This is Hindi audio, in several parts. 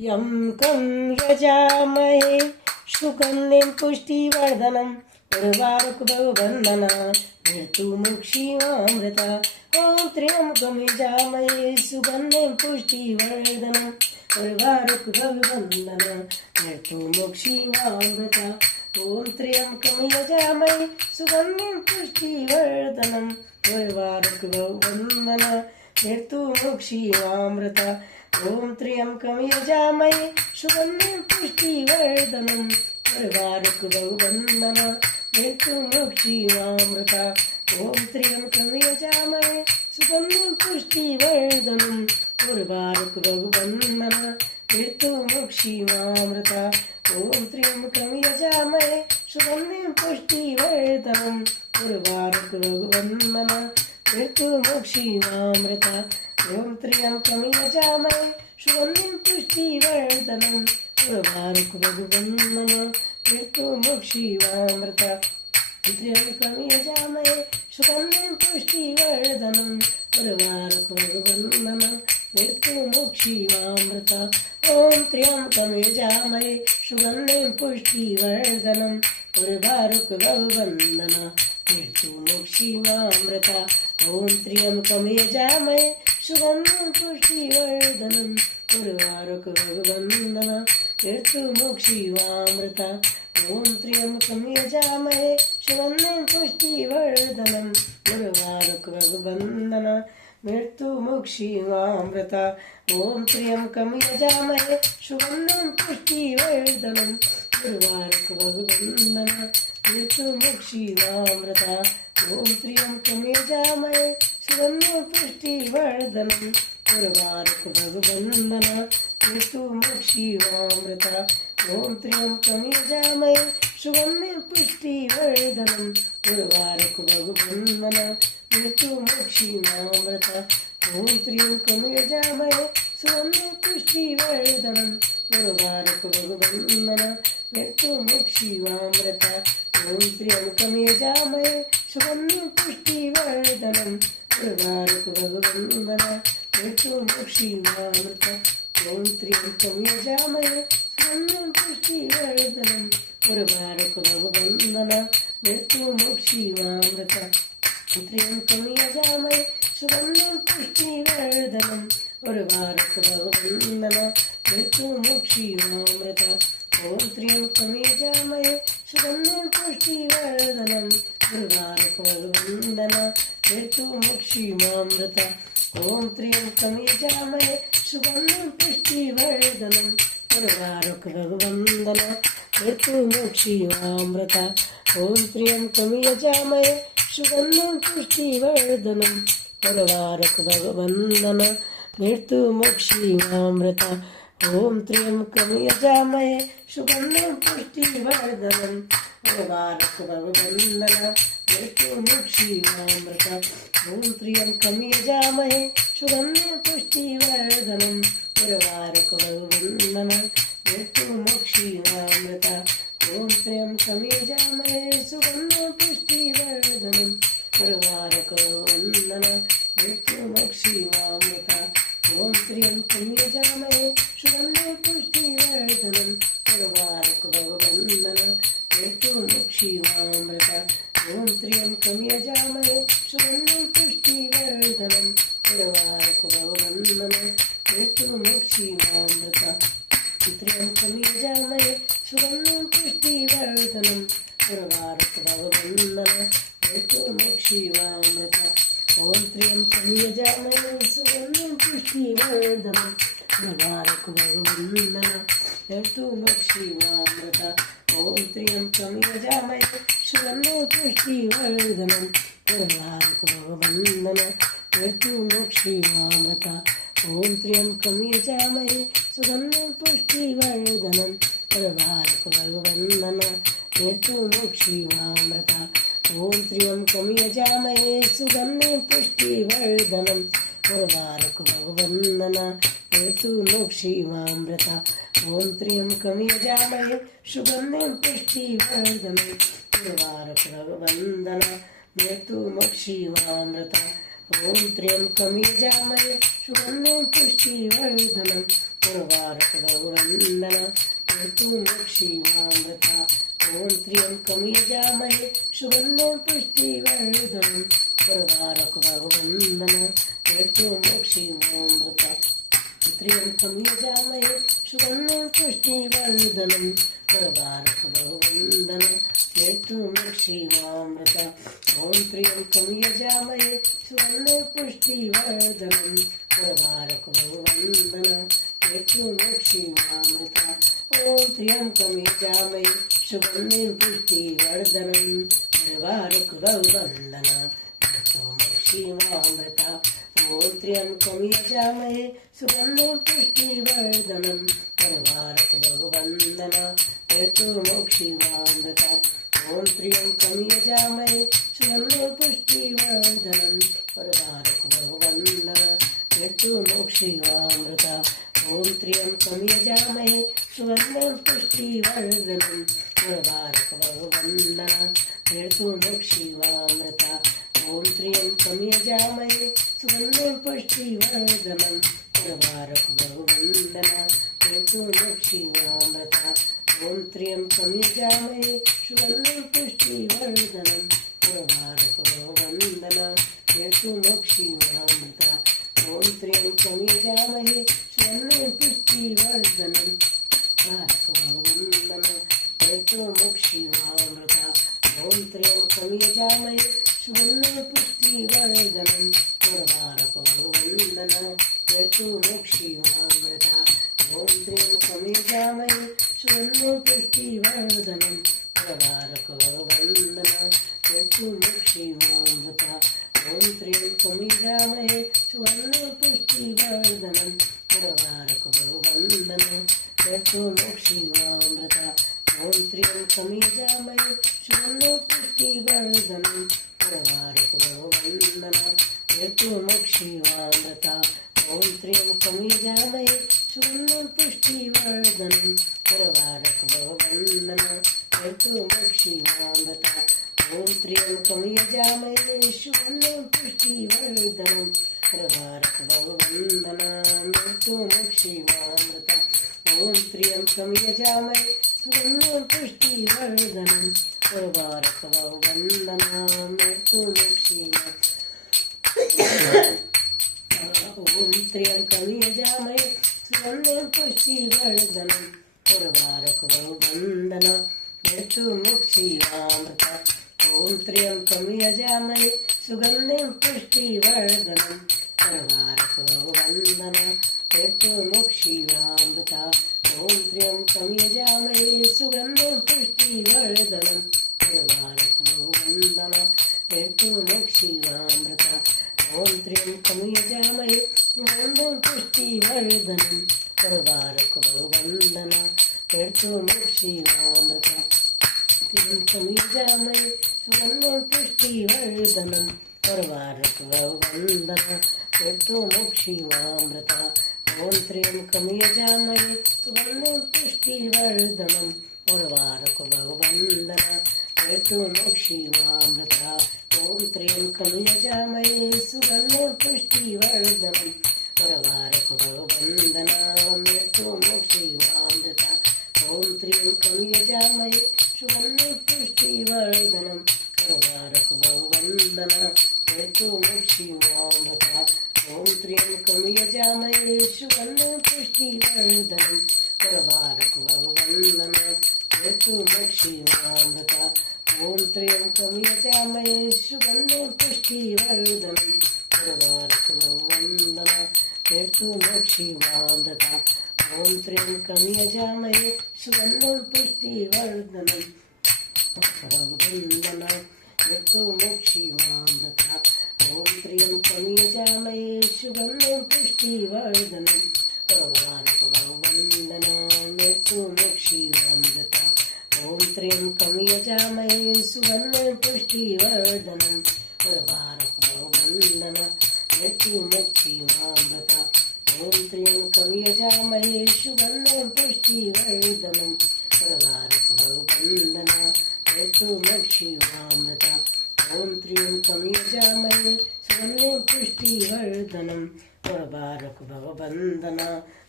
यं कं यजामहे सुगन्धिं पुष्टिवर्धनम् उर्वारुकभवबन्धना मृत्युमुक्षीमामृता ॐ त्र्यम्बकं यजामहे सुगन्धिं पुष्टिवर्धनम् उर्वारुकभवबन्धना मृत्युमुक्षीमामृता ॐ त्र्यम्बकं यजामहे सुगन्धिं पुष्टिवर्धनम् उर्वारुकभवबन्धना मृत्युमुक्षीमामृता ॐ त्र्यम्बकं यजामहे सुगन्धिं पुष्टिवर्धनम् उर्वारुकभवबन्धना मृत्युमुक्षीमामृता ॐ त्र्यम्बकं यजामहे सुगन्धिं पुष्टिवर्धनम् उर्वारुकभवबन्धना मृत्युमुक्षीमामृता ॐ त्र्यम्बकं यजामहे सुगन्धिं पुष्टिवर्धनम् उर्वारुकभवबन्धना मृत्युमुक्षीमामृता ॐ त्र्यम्बकं यजामहे सुगन्धिं पुष्टिवर्धनम् उर्वारुकभवबन्धना मृत्युमुक्षीमामृता त्र्यम्बकं यजामहे सुगन्धिं पुष्टिवर्धनम् उर्वारुकभवबन्धना मृत्युमुक्षीमामृता ॐ त्र्यम्बकं यजामहे सुगन्धिं पुष्टिवर्धनम् उर्वारुकभवबन्धना मृत्युमुक्षीमामृता ॐ त्र्यम्बकं यजामहे सुगन्धिं पुष्टिवर्धनम् उर्वारुकभवबन्धना मृत्युमुक्षीमामृता ॐ त्र्यम्बकं यजामहे सुगन्धिं पुष्टिवर्धनम् उर्वारुकभवबन्धना मृत्युमुक्षीमामृता ॐ त्र्यम्बकं यजामहे सुगन्धिं पुष्टिवर्धनम् उर्वारुकभवबन्धना मृत्युमुक्षीमामृता ॐ त्र्यम्बकं यजामहे सुगन्धिं पुष्टिवर्धनम् उर्वारुकभवबन्धना मृत्युमुक्षीमामृता ॐ त्र्यम्बकं यजामहे सुगन्धिं पुष्टिवर्धनम् उर्वारुकभवबन्धना मृत्युमुक्षीमामृता ॐ त्र्यम्बकं यजामहे सुगन्धिं पुष्टिवर्धनम् उर्वारुकभवबन्धना मृत्युमुक्षीमामृता ॐ त्र्यम्बकं यजामहे सुगन्धिं पुष्टिवर्धनम् उर्वारुकभवबन्धना मृत्युमुक्षीमामृता ॐ त्र्यम्बकं यजामहे सुगन्धिं पुष्टिवर्धनम् उर्वारुकभवबन्धना मृत्युमुक्षीमामृता त्र्यम्बकं यजामहे सुगन्धिं पुष्टिवर्धनम् उर्वारुकभवबन्धना मृत्युमुक्षीमामृता ॐ त्र्यम्बकं यजामहे सुगन्धिं पुष्टिवर्धनम् उर्वारुकभवबन्धना मृत्युमुक्षीमामृता ॐ त्र्यम्बकं यजामहे सुगन्धिं पुष्टिवर्धनम् उर्वारुकभवबन्धना मृत्युमुक्षीमामृता ॐ त्र्यम्बकं यजामहे सुगन्धिं पुष्टिवर्धनम् उर्वारुकभवबन्धना मृत्युमुक्षीमामृता ॐ त्र्यम्बकं यजामहे सुगन्धिं पुष्टिवर्धनम् उर्वारुकभवबन्धना मृत्युमुक्षीमामृता ॐ त्र्यम्बकं यजामहे सुगन्धिं पुष्टिवर्धनम् उर्वारुकभवबन्धना मृत्युमुक्षीमामृता ॐ त्र्यम्बकं यजामहे सुगन्धिं पुष्टिवर्धनम् उर्वारुकभवबन्धना मृत्युमुक्षीमामृता ॐ त्र्यम्बकं यजामहे सुगन्धिं पुष्टिवर्धनम् उर्वारुकभवबन्धना मृत्युमुक्षीमामृता ॐ त्र्यम्बकं यजामहे सुगन्धिं पुष्टिवर्धनम् उर्वारुकभवबन्धना मृत्युमुक्षीमामृता त्र्यम्बकं यजामहे सुगन्धिं पुष्टिवर्धनम् उर्वारुकभवबन्धना मृत्युमुक्षीमामृता ॐ त्र्यम्बकं यजामहे सुगन्धिं पुष्टिवर्धनम् उर्वारुकभवबन्धना मृत्युमुक्षीमामृता ॐ त्र्यम्बकं यजामहे सुगन्धिं पुष्टिवर्धनम् उर्वारुकभवबन्धना मृत्युमुक्षीमामृता ॐ त्र्यम्बकं यजामहे सुगन्धिं पुष्टिवर्धनम् उर्वारुकभवबन्धना मृत्युमुक्षीमामृता ॐ त्र्यम्बकं यजामहे सुगन्धिं पुष्टिवर्धनम् उर्वारुकभवबन्धना मृत्युमुक्षीमामृता ॐ त्र्यम्बकं यजामहे सुगन्धिं पुष्टिवर्धनम् उर्वारुकभवबन्धना मृत्युमुक्षीमामृता ॐ त्र्यम्बकं यजामहे सुगन्धिं पुष्टिवर्धनम् उर्वारुक बहुवन्दन मृत्युमोक्षीमामृता ॐ त्र्यम्बकं यजामहे सुगन्धिं पुष्टिवर्धनम् उर्वारुक बहुवन्दन मृत्युमोक्षीमामृता त्र्यम्बकं यजामहे सुगन्धिं पुष्टिवर्धनम् उर्वारुक बहुवन्दन मृत्युमोक्षीमामृता ॐ त्र्यम्बकं यजामहे सुगन्धिं पुष्टिवर्धनम् उर्वारुक बहुवन्दन मृत्युमोक्षीमामृता ॐ त्र्यम्बकं यजामहे सुगन्धिं पुष्टिवर्धनम् उर्वारुक बहुवन्दन मृत्युमोक्षीमामृता ॐ त्र्यम्बकं यजामहे सुगन्धिं पुष्टिवर्धनम् उर्वारुक बहुवन्दन मृत्युमोक्षीमामृता ॐ त्र्यम्बकं यजामहे सुगन्धिं पुष्टिवर्धनम् उर्वारुक बहुवन्दन मृत्युमोक्षीमामृता ॐ त्र्यम्बकं यजामहे सुगन्धिं पुष्टिवर्धनम् उर्वारुक बहुवन्दन मृत्युमोक्षीमामृता ॐ त्र्यम्बकं यजामहे सुगन्धिं पुष्टिवर्धनम् उर्वारुक बहुवन्दन मृत्युमोक्षीमामृता ॐ त्र्यम्बकं यजामहे सुगन्धिं पुष्टिवर्धनम् उर्वारुक बहुवन्दन मृत्युमोक्षीमामृता ॐ त्र्यम्बकं यजामहे सुगन्धिं पुष्टिवर्धनम् उर्वारुक बहुवन्दन मृत्युमोक्षीमामृता ॐ त्र्यम्बकं यजामहे सुगन्धिं पुष्टिवर्धनम् उर्वारुक बहुवन्दन मृत्युमोक्षीमामृता ॐ त्र्यम्बकं यजामहे सुगन्धिं पुष्टिवर्धनम् उर्वारुक बहुवन्दन मृत्युमोक्षीमामृता ॐ त्र्यम्बकं यजामहे सुगन्धिं पुष्टिवर्धनम् उर्वारुक बहुवन्दन मृत्युमोक्षीमामृता ॐ त्र्यम्बकं यजामहे सुगन्धिं पुष्टिवर्धनम् उर्वारुक बहुवन्दन मृत्युमोक्षीमामृता ॐ त्र्यम्बकं यजामहे सुगन्धिं पुष्टिवर्धनम् उर्वारुक बहुवन्दन मृत्युमोक्षीमामृता ॐ त्र्यम्बकं यजामहे सुगन्धिं पुष्टिवर्धनम् उर्वारुक बहुवन्दन मृत्युमोक्षीमामृता ॐ त्र्यम्बकं यजामहे सुगन्धिं पुष्टिवर्धनम् उर्वारुक बहुवन्दन मृत्युमोक्षीमामृता ॐ त्र्यम्बकं यजामहे सुगन्धिं पुष्टिवर्धनम् उर्वारुक बहुवन्दन मृत्युमोक्षीमामृता ॐ त्र्यम्बकं यजामहे सुगन्धिं पुष्टिवर्धनम् उर्वारुक बहुवन्दन मृत्युमोक्षीमामृता ॐ त्र्यम्बकं यजामहे सुगन्धिं पुष्टिवर्धनम् उर्वारुक बहुवन्दन मृत्युमोक्षीमामृता ॐ त्र्यम्बकं यजामहे सुगन्धिं पुष्टिवर्धनम् उर्वारुक बहुवन्दन मृत्युमोक्षीमामृता त्र्यम्बकं यजामहे सुगन्धिं पुष्टिवर्धनम् उर्वारुक बहुवन्दन मृत्युमोक्षीमामृता ॐ त्र्यम्बकं यजामहे सुगन्धिं पुष्टिवर्धनम् उर्वारुक बहुवन्दन मृत्युमोक्षीमामृता ॐ त्र्यम्बकं यजामहे सुगन्धिं पुष्टिवर्धनम् उर्वारुक बहुवन्दन मृत्युमोक्षीमामृता ॐ त्र्यम्बकं यजामहे सुगन्धिं पुष्टिवर्धनम् उर्वारुक बहुवन्दन मृत्युमोक्षीमामृता ॐ त्र्यम्बकं यजामहे सुगन्धिं पुष्टिवर्धनम् उर्वारुक बहुवन्दन मृत्युमोक्षीमामृता ॐ त्र्यम्बकं यजामहे सुगन्धिं पुष्टिवर्धनम् उर्वारुक बहुवन्दन मृत्युमोक्षीमामृता ॐ त्र्यम्बकं यजामहे सुगन्धिं पुष्टिवर्धनम् बहुवन्दन मृत्युमोक्षीमामृता ॐ त्र्यम्बकं यजामहे सुगन्धिं पुष्टिवर्धनम् उर्वारुक बहुवन्दन मृत्युमोक्षीमामृता ॐ त्र्यम्बकं यजामहे सुगन्धिं पुष्टिवर्धनम् उर्वारुक बहुवन्दन मृत्युमोक्षीमामृता ॐ त्र्यम्बकं यजामहे सुगन्धिं पुष्टिवर्धनम् उर्वारुक बहुवन्दन मृत्युमोक्षीमामृता ॐ त्र्यम्बकं यजामहे सुगन्धिं पुष्टिवर्धनम् उर्वारुक बहुवन्दन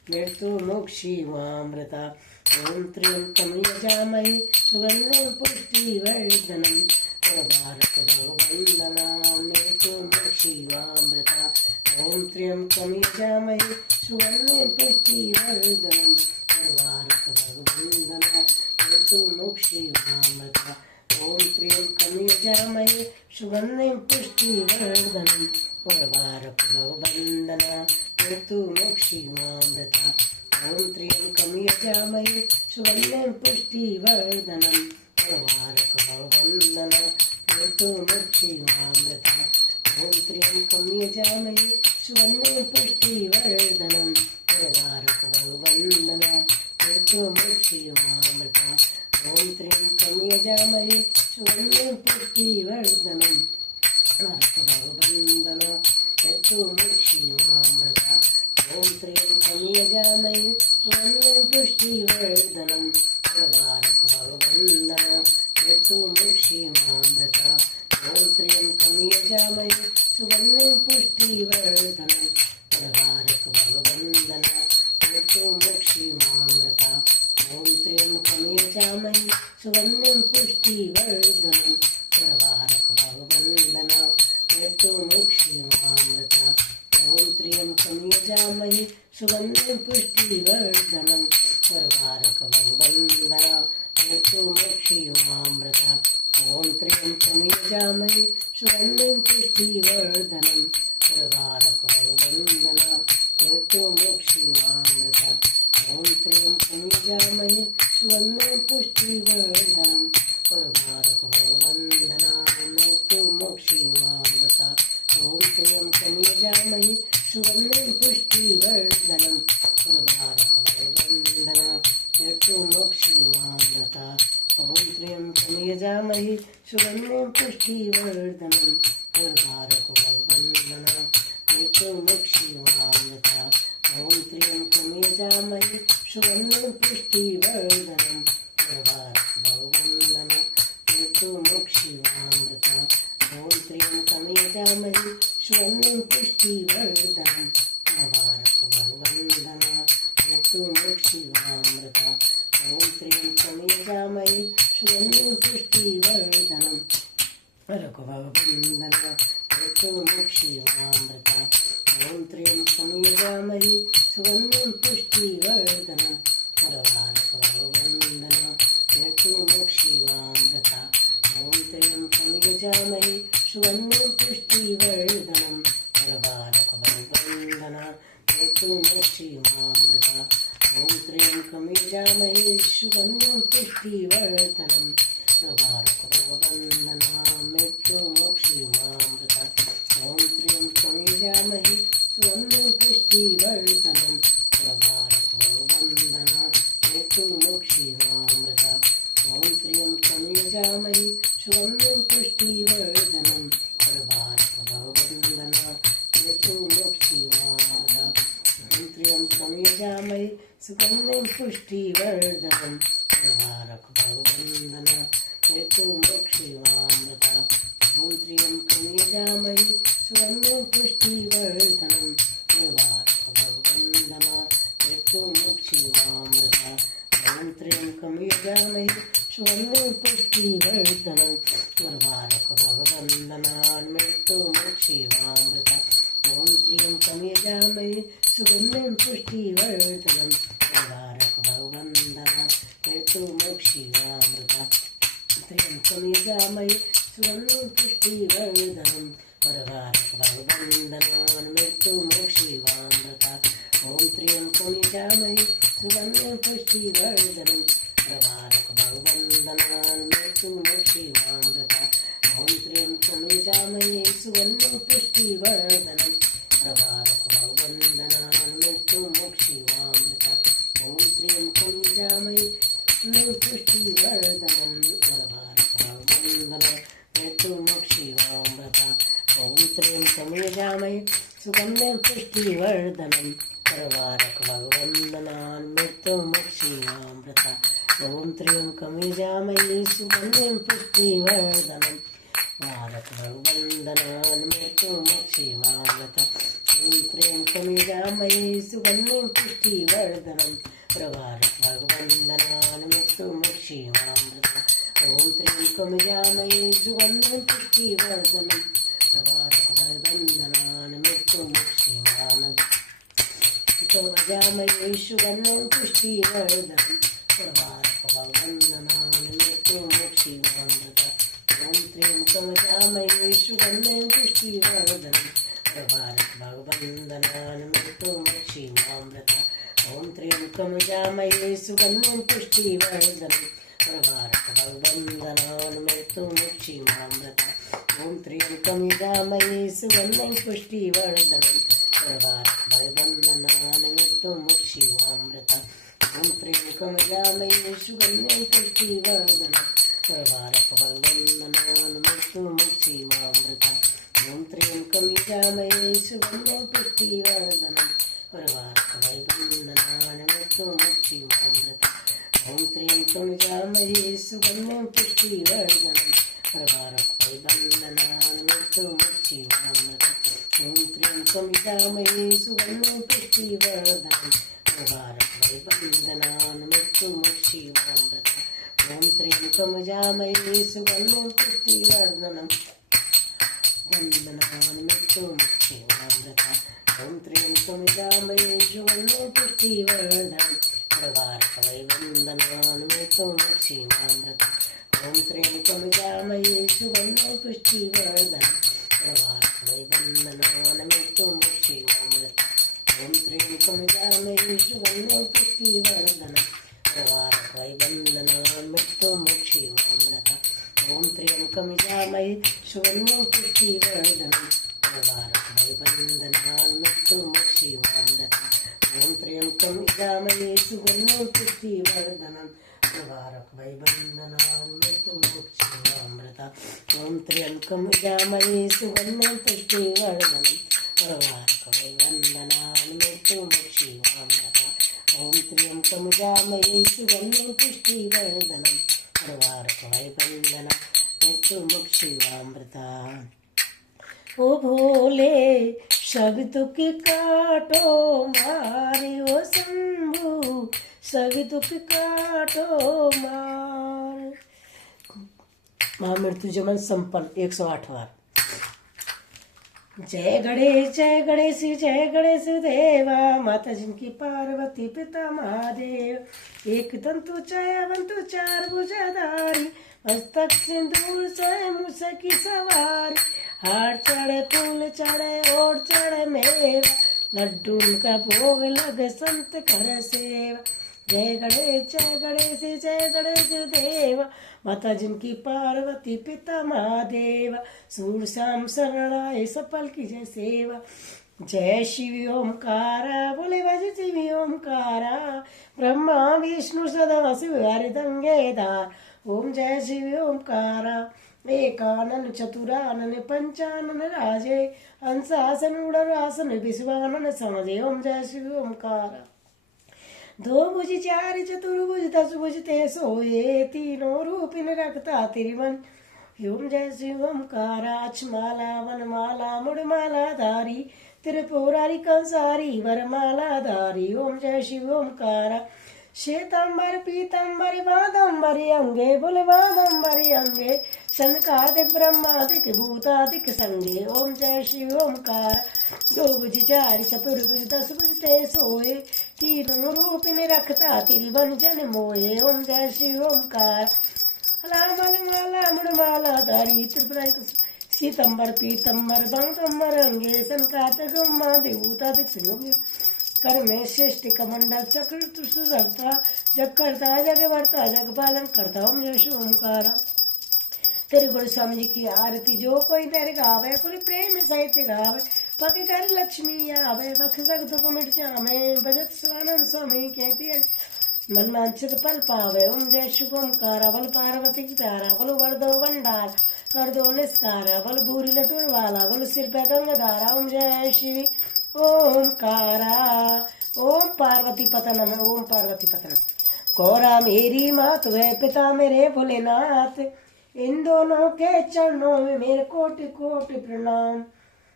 मृत्युमुक्षीमामृता ॐ त्र्यम्बकं यजामहे सुगन्धिं पुष्टिवर्धनम् उर्वारुकभवबन्धनां मृत्युमुक्षीमामृता ॐ त्र्यम्बकं यजामहे सुगन्धिं पुष्टिवर्धनम् उर्वारुकभवबन्धना मृत्युमुक्षीमामृता ॐ त्र्यम्बकं यजामहे सुगन्धिं पुष्टिवर्धनम् उर्वारुकभवबन्धना मृत्युमुक्षीमामृता ॐ त्र्यम्बकं यजामहे सुगन्धिं पुष्टिवर्धनम् उर्वारुकभवबन्धना मृत्युमुक्षीमामृता ॐ त्र्यम्बकं यजामहे सुगन्धिं पुष्टिवर्धनम् उर्वारुकभवबन्धना मृत्युमुक्षीमामृता ॐ त्र्यम्बकं यजामहे सुगन्धिं पुष्टिवर्धनम् उर्वारुकभवबन्धना मृत्युमुक्षीमामृता ॐ त्र्यम्बकं यजामहे सुगन्धिं पुष्टिवर्धनम् उर्वारुकभवबन्धना मृत्युमुक्षीमामृता ॐ त्र्यम्बकं यजामहे सुगन्धिं पुष्टिवर्धनम् उर्वारुकभवबन्धना मृत्युमुक्षीमामृता ॐ त्र्यम्बकं यजामहे सुगन्धिं पुष्टिवर्धनम् उर्वारुकभवबन्धना मृत्युमुक्षीमामृता ॐ त्र्यम्बकं यजामहे सुगन्धिं पुष्टिवर्धनम् उर्वारुकभवबन्धना मृत्युमुक्षीमामृता ॐ त्र्यम्बकं यजामहे सुगन्धिं पुष्टिवर्धनम् उर्वारुकभवबन्धना मृत्युमुक्षीमामृता ॐ त्र्यम्बकं यजामहे सुगन्धिं पुष्टिवर्धनम् उर्वारुकभवबन्धना मृत्युमुक्षीमामृता ॐ त्र्यम्बकं यजामहे सुगन्धिं पुष्टिवर्धनम् उर्वारुकभवबन्धना मृत्युमुक्षीमामृता ॐ त्र्यम्बकं यजामहे सुगन्धिं पुष्टिवर्धनम् उर्वारुकभवबन्धना मृत्युमुक्षीमामृता ॐ त्र्यम्बकं यजामहे सुगन्धिं पुष्टिवर्धनम् उर्वारुकभवबन्धना मृत्युमुक्षीमामृता ॐ त्र्यम्बकं यजामहे सुगन्धिं पुष्टिवर्धनम् उर्वारुकभवबन्धना मृत्युमुक्षीमामृता ॐ त्र्यम्बकं यजामहे सुगन्धिं पुष्टिवर्धनम् उर्वारुकभवबन्धना मृत्युमुक्षीमामृता ॐ त्र्यम्बकं यजामहे सुगन्धिं पुष्टिवर्धनम् उर्वारुकभवबन्धना मृत्युमुक्षीमामृता ॐ त्र्यम्बकं यजामहे सुगन्धिं पुष्टिवर्धनम् उर्वारुकभवबन्धना मृत्युमुक्षीमामृता ॐ त्र्यम्बकं यजामहे सुगन्धिं पुष्टिवर्धनम् उर्वारुकभवबन्धना मृत्युमुक्षीमामृता ॐ त्र्यम्बकं यजामहे सुगन्धिं पुष्टिवर्धनम् उर्वारुकभवबन्धना मृत्युमुक्षीमामृता ॐ त्र्यम्बकं यजामहे सुगन्धिं पुष्टिवर्धनम् उर्वारुकभवबन्धना मृत्युमुक्षीमामृता ॐ त्र्यम्बकं यजामहे सुगन्धिं पुष्टिवर्धनम् उर्वारुकभवबन्धना मृत्युमुक्षीमामृता ॐ त्र्यम्बकं यजामहे सुगन्धिं पुष्टिवर्धनम् उर्वारुकभवबन्धना मृत्युमुक्षीमामृता ॐ त्र्यम्बकं यजामहे सुगन्धिं पुष्टिवर्धनम् उर्वारुकभवबन्धना मृत्युमुक्षीमामृता ॐ त्र्यम्बकं यजामहे सुगन्धिं पुष्टिवर्धनम् उर्वारुकभवबन्धना मृत्युमुक्षीमामृता त्र्यम्बकं यजामहे सुगन्धिं पुष्टिवर्धनम् उर्वारुकभवबन्धना मृत्युमुक्षीमामृता ॐ त्र्यम्बकं यजामहे सुगन्धिं पुष्टिवर्धनम् उर्वारुकभवबन्धना मृत्युमुक्षीमामृता ॐ त्र्यम्बकं यजामहे सुगन्धिं पुष्टिवर्धनम् उर्वारुकभवबन्धना मृत्युमुक्षीमामृता ॐ त्र्यम्बकं यजामहे पुष्टिवर्धनम् उर्वारुकभवबन्धना मृत्युमुक्षीमामृता ॐ त्र्यम्बकं यजामहे सुगन्धिं पुष्टिवर्धनम् उर्वारुकभवबन्धना मृत्युमुक्षीमामृता ॐ त्र्यम्बकं यजामहे सुगन्धिं पुष्टिवर्धनम् उर्वारुकभवबन्धना मृत्युमुक्षीमामृता ॐ ओम त्र्यंबकमिजामहे सुगन्धिं पुष्टिवर्धनम् प्रवारकवन्दनान्मृत्युमुक्षीमामृतम् ओम त्र्यंबकमिजामहे सुगन्धिं पुष्टिवर्धनम् प्रवारकवन्दनान्मृत्युमुक्षीमामृतम् त्र्यंबकमिजामहे सुगन्धिं पुष्टिवर्धनम् प्रवारकवन्दनान्मृत्युमुक्षीमामृतम् ओम त्र्यंबकमिजामहे सुगन्धिं पुष्टिवर्धनम् प्रवारकवन्दनान्मृत्युमुक्षीमामृतम् ओम त्र्यंबकमिजामहे सुगन्धिं पुष्टिवर्धनम् प्रवारकवन्दनान्मृत्युमुक्षीमामृतम् ओम त्र्यंबकमिजामहे सुगन्धिं पुष्टिवर्धनम् प्रवारकवन्दनान्मृत्युमुक्षीमामृतम् ओम त्र्यंबकमिजामहे सुगन्धिं पुष्टिवर्धनम् प्रवारकवन्दनान्मृत्युमुक्षीमामृतम् ओम त्र्यंबकमिजामहे सुगन्धिं पुष्टिवर्धनम् प्रवारकवन्दनान्मृत्युमुक्षीमामृतम् ओम त्र्यंबकमिजामहे सुगन्धिं पुष्टिवर्धनम् प्रवारकवन्दनान्मृत्युमुक्षीमामृतम् ओम त्र्यंबकमिजामहे सुगन्धिं पुष्टिवर्धनम् प्रवारकवन्दनान्मृत्युमुक्षीमामृतम् ओम त्र्यंबकमिजामहे सुगन्धिं पुष्टिवर्धनम् वन्दनान्मृत्युमुक्षीमामृतम् ओम त्र्यंबकमिजामहे सुगन्धिं पुष्टिवर्धनम् प्रवारकवन्दनान्मृत्युमुक्षीमामृतम् ओम त्र्यंबकमिजामहे सुगन्धिं पुष्टिवर्धनम् प्रवारकवन्दनान्मृत्युमुक्षीमामृतम् ओम त्र्यंबकमिजामहे सुगन्धिं पुष्टिवर्धनम् प्रवारकवन्दनान्मृत्युमुक्षीमामृतम् ओम त्र्यंबकमिजामहे सुगन्धिं पुष्टिवर्धनम् प्रवारकवन्दनान्मृत्युमुक्षीमामृतम् ओम त्र्यंबकमिजामहे सुगन्धिं पुष्टिवर्धनम् प्रवारकवन्दनान्मृत्युमुक्षीमामृतम् ओम त्र्यंबकमिजामहे सुगन्धिं पुष्टिवर्धनम् प्रवारकवन्दनान्मृत्युमुक्षीमामृतम् ओम त्र्यंबकमिजामहे सुगन्धिं पुष्टिवर्धनम् प्रवारकवन्दनान्मृत्युमुक्षीमामृतम् ओ भोले सब दुख काटो मारे ओ शंभु सब दुख काटो मार। महामृत्यु जमन संपन्न 108 बार। जय गणेश जय गणेश देवा माता जिनकी पार्वती पिता महादेव एक दंतु छायावंतु चार भुजाधारी मस्तक सिंदूर से मूस की सवारी हार चढ़े फूल चढ़े और चढ़े मेवा लड्डू का भोग लग संत कर सेवा। जय गणेश देवा माता जिनकी पार्वती पिता महादेव सूर श्याम शरणाए सफल की जय सेवा। जय शिव ओमकारा बोले भज शिव ओमकारा ब्रह्मा विष्णु सदा शिव हरिदंगेदार ओम जय शिव ओमकारा एकानन चतुरानन पंचानन राजे अंशासन उड़ासन विश्वानन समझे ओम जय शिव ओमकारा। दो भुज चार चतुर्भुज 10 भुज ते सोए तीनों रूपिन रखता तिरुवन ओम जय शिव ओमकारा। अक्षमाला वनमाला मुड़माला धारी त्रिपुरारी कंसारी वरमाला धारी ओम जय शिव ओमकारा। श्वेतांबर पीतांबर वादंबरी अंगे बोले वादंबरी अंगे शनकादिक ब्रह्मादिक भूतादिक संगे ओम जय शिव ओमकार। दो भुज चार चतुर्भुज 10 भुज ते सोए तीनों रूप ने रखता तिरुवन जन मोए ओम जय शिव ओमकार। माला मुड़माला धारी त्रिपुरारी सीतंबर पीतंबर वादंबर अंगे शनकादिक ब्रह्मादिक भूतादिक संगे कर में श्रेष्ठ कमंडल चक्र सुधरता जग करता जग वर्ता जग पालन करता ओम जय शिव ओमकार। तेरे गुण समझ की आरती जो कोई तेरे गावे पूरे प्रेम सहित गावे पके कर लक्ष्मी आवे बख सकत को मिट जावे भजत स्वानंद स्वामी कहती है मन वांछित फल पावे ओम जय शिव ओमकार। बल पार्वती की प्यारा बल वर दो भंडार कर दो निस्कारा बल भूरी लटूर वाला बल सिर पे गंगाधारा ओम जय शिव ओमकारा। ओम पार्वती पतन ओम पार्वती पतन। गौरा मेरी मात है पिता मेरे भोलेनाथ इन दोनों के चरणों में मेरे कोटि कोटि प्रणाम।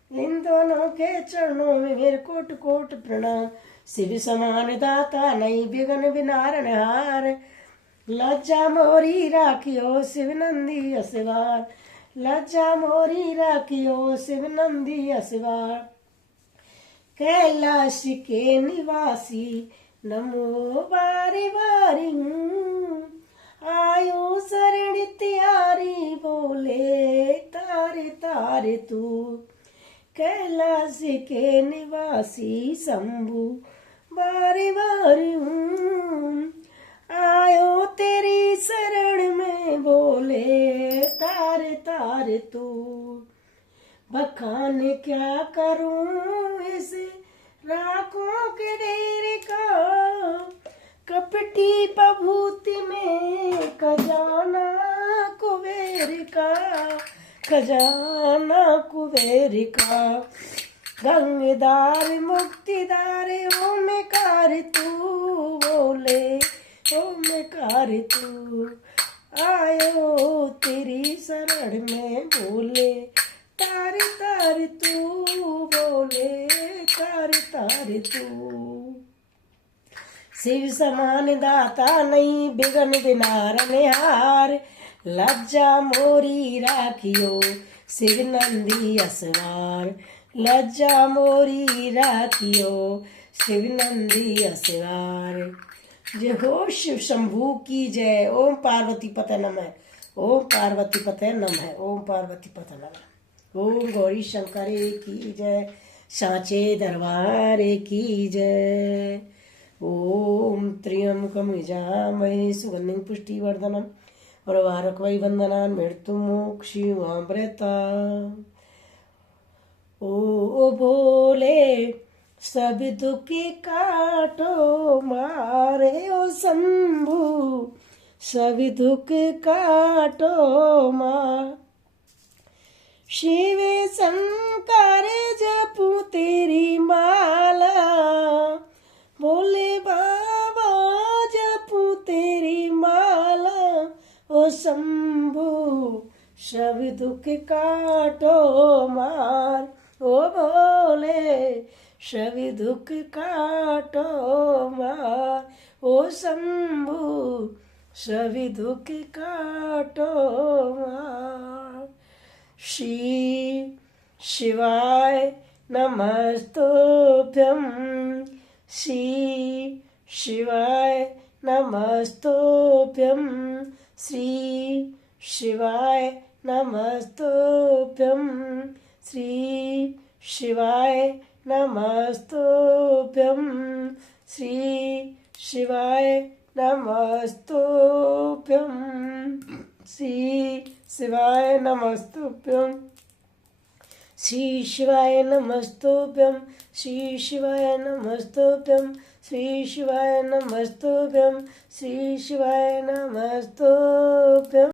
इन दोनों के चरणों में मेरे कोट कोट प्रणाम। शिव समान दाता नहीं विघ्न विनारण हार, लज्जा मोरी राखियो शिव नंदी असवार, लज्जा मोरी राखियो शिव नंदी असवार। कैलाश के निवासी नमो बारी बारी, आयो शरण त्यारी बोले तारे तारे तू। कैलाश के निवासी शंभु बारी बारी आयो तेरी शरण में बोले तारे तारे तू। बखान क्या करूं इस राखों के डेरे का, कपटी बभूति में खजाना कुबेर का, खजाना कुबेर का। गंगेदार मुक्तिदार ओमकार तू बोले ओमकार तू। आयो तेरी शरण में बोले तारे तारे तू, बोले तारे तारे तू। शिव समान दाता नहीं विघ्न विनारण हार, लज्जा मोरी राखियो शिव नंदी असवार, लज्जा मोरी राखियो शिव नंदी असवार। जय हो शिव शंभू की जय। ओम पार्वती पते नमः, ओम पार्वती पते नमः, ओम पार्वती पते नमः। ओम गौरी शंकर की जय, सांचे दरबार की जय। ओम त्र्यंबकम यजामहे सुगंधिं पुष्टिवर्धनम् उर्वारुकमिव बन्धनान् मृत्युमोक्षिमामृताम्। ओ भोले सब दुख काटो मारे ओ शंभु, सब दुख काटो मार। शिव शंकर जपू तेरी माला, बोले बाबा जपू तेरी माला। ओ शंभु सब दुख काटो मार, ओ भोले सब दुख काटो मार। ओ शंभु सब दुख काटो मार। श्री शिवाय नमस्तुभ्यं, श्री शिवाय नमस्तुभ्यं, श्री शिवाय नमस्तुभ्यं, श्री शिवाय नमस्तुभ्यं, श्री शिवाय नमस्तुभ्यं, श्री शिवाय नमस्तुभ्यं, श्री शिवाय नमस्तुभ्यं, श्री शिवाय नमस्तुभ्यं, श्री शिवाय नमस्तुभ्यं, श्री शिवाय नमस्तुभ्यं।